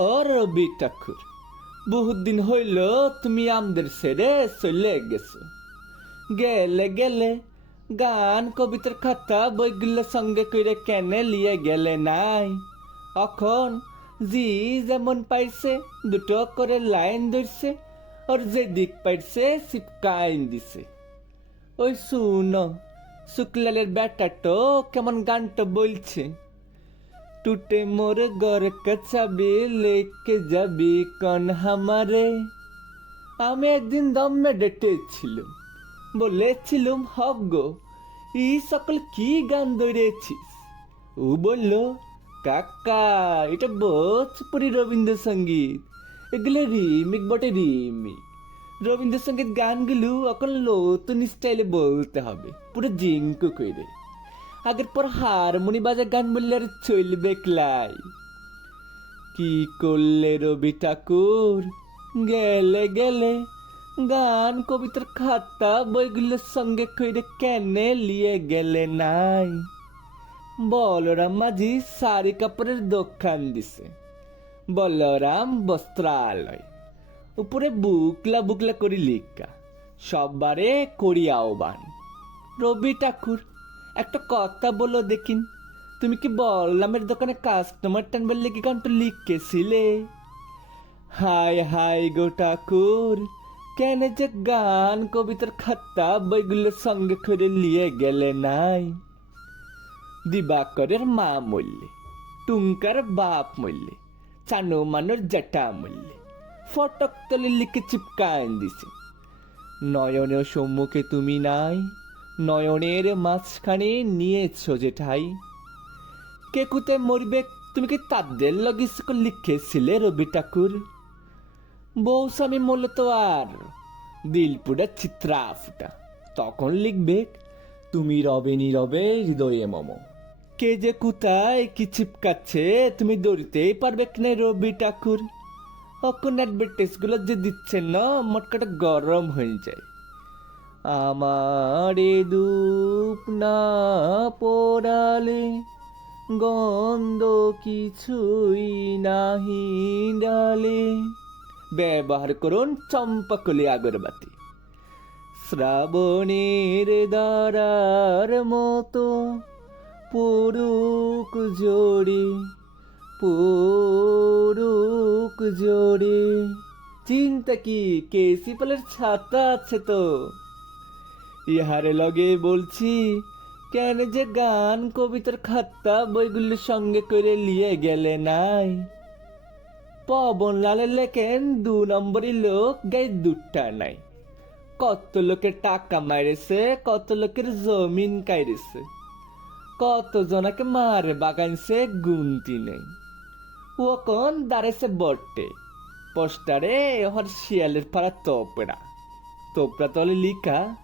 ও রবি ঠাকুর, বহুত দিন হইল তুমি আমদের ছেড়ে চলে গেছো। গেলে গেলে গান কবিতার খাতা বইগুলো সঙ্গে করে কেনে লিয়ে গেলে নাই? এখন জি যেমন পাইছে, দুটো করে লাইন ধরছে, আর যে দিক পাইছে সিপকাইন দিছে। ওই শুনো, শুক্লালের ব্যাটাটো কেমন গানটা বলছে। टूटे मोर घर का चाबी लेके যাবি কন হামারে আমি একদিন দমে ডেটেছিলাম বলেছিলাম হব গো এই সকল কি গান ধরেছিস ও বলল কাকা এটা ভোজপুরি রবীন্দ্রসঙ্গীত এগুলো রিমিক বটে রিমিক রবীন্দ্রসঙ্গীত গানগুলো এখন নতুন স্টাইলে বলতে হবে পুরো জিঙ্কু করে আগের পর হারমোনি বাজা গান বললে আর চলবে ক্লাই। কি করলে রবি ঠাকুর? গেলে গেলে গান কবিতার খাতা বইগুলোর সঙ্গে কইরে কেনে লিয়ে গেলে নাই। বলরাম মাঝি শাড়ি কাপড়ের দোকান দিছে। বলরাম বস্ত্রালয়। উপরে বুকলা বুকলা করি লিখা। সববারে করি আহ্বান। রবি ঠাকুর একটা কথা বলো দেখিন, তুমি কি বললামের দোকানে কাস্টমার টানবার লেগে গানটা লিখেছিলে? হাই হাই গো ঠাকুর, কেন যে গান কবিতার খাতা বইগুলোর সঙ্গে করে নিয়ে গেলে নাই? দিবাকরের মা মূল্যে, টুঙ্কার বাপ মূল্যে চানো মানোর জটা মূল্যে, ফটক তলে লিখে চিপকান দিছে। নয়নের সম্মুখে তুমি নাই নয়নের মাঝখানে নিয়েছ যেঠাই কে কুতে মরবে, তুমি কি তাদের লগে লিখেছিলে রবি ঠাকুর? বউ স্বামী মূল্য তো আর দিলপুরা চিত্রা ফুটা। তখন লিখবে, তুমি রবে নীরবে, হৃদয়ে মম। কে যে কোথায় কি চিপকাচ্ছে তুমি দৌড়িতেই পারবে না রবি ঠাকুর? এখন অ্যাডভার্টাইজগুলো যে দিচ্ছেন না, মটকাটা গরম হয়ে যায়। আমারে দুপ না পোড়ালে গন্ধ কিছুই নাহি ডালে। ব্যবহার করুন চম্পাকলি আগরবাতি। শ্রাবণের দ্বারার মতো পুরুক জোড়ে পুরুক জোড়ে চিন্তা কি কেসি পালের ছাতা আছে তো? ইহারে লগে বলছি, কেন যে গান কবিতার খাতা বইগুলোর সঙ্গে করে নিয়ে গেলে নাই? পবন লালের লেখেন, দু নম্বরই লোক গায়ে দুটা নাই। কত লোকের টাকা মাইরেছে, কত লোকের জমিন কাইরেছে। কত জনাকে মারে বাগানছে গুনতি নেই। ও কোন দাঁড়েছে বটে? পোস্টারে ওর শিয়ালের পাড়া তোপড়া। তোপড়া তলে লিখা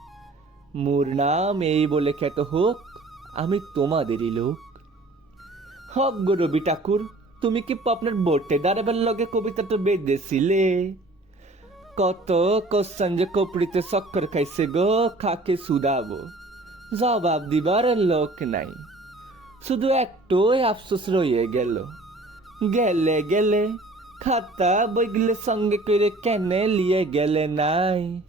মোর নাম এই বলে খ্যাত হোক, আমি তোমাদেরই লোক। হক গো রবি ঠাকুর, তুমি কি আপনার বোটে দাঁড়াবার লগে কবিতাটা বেঁধেছিলে? কত কোশ্চেন যে কপড়িতে চক্কর খাইছে গো, খাকে সুদাবো। জবাব দিবার লোক নাই। শুধু একটুই আফসোস রয়ে গেল। গেলে গেলে, খাতা বইগুলো সঙ্গে করে কেনে লিয়ে গেলে নাই।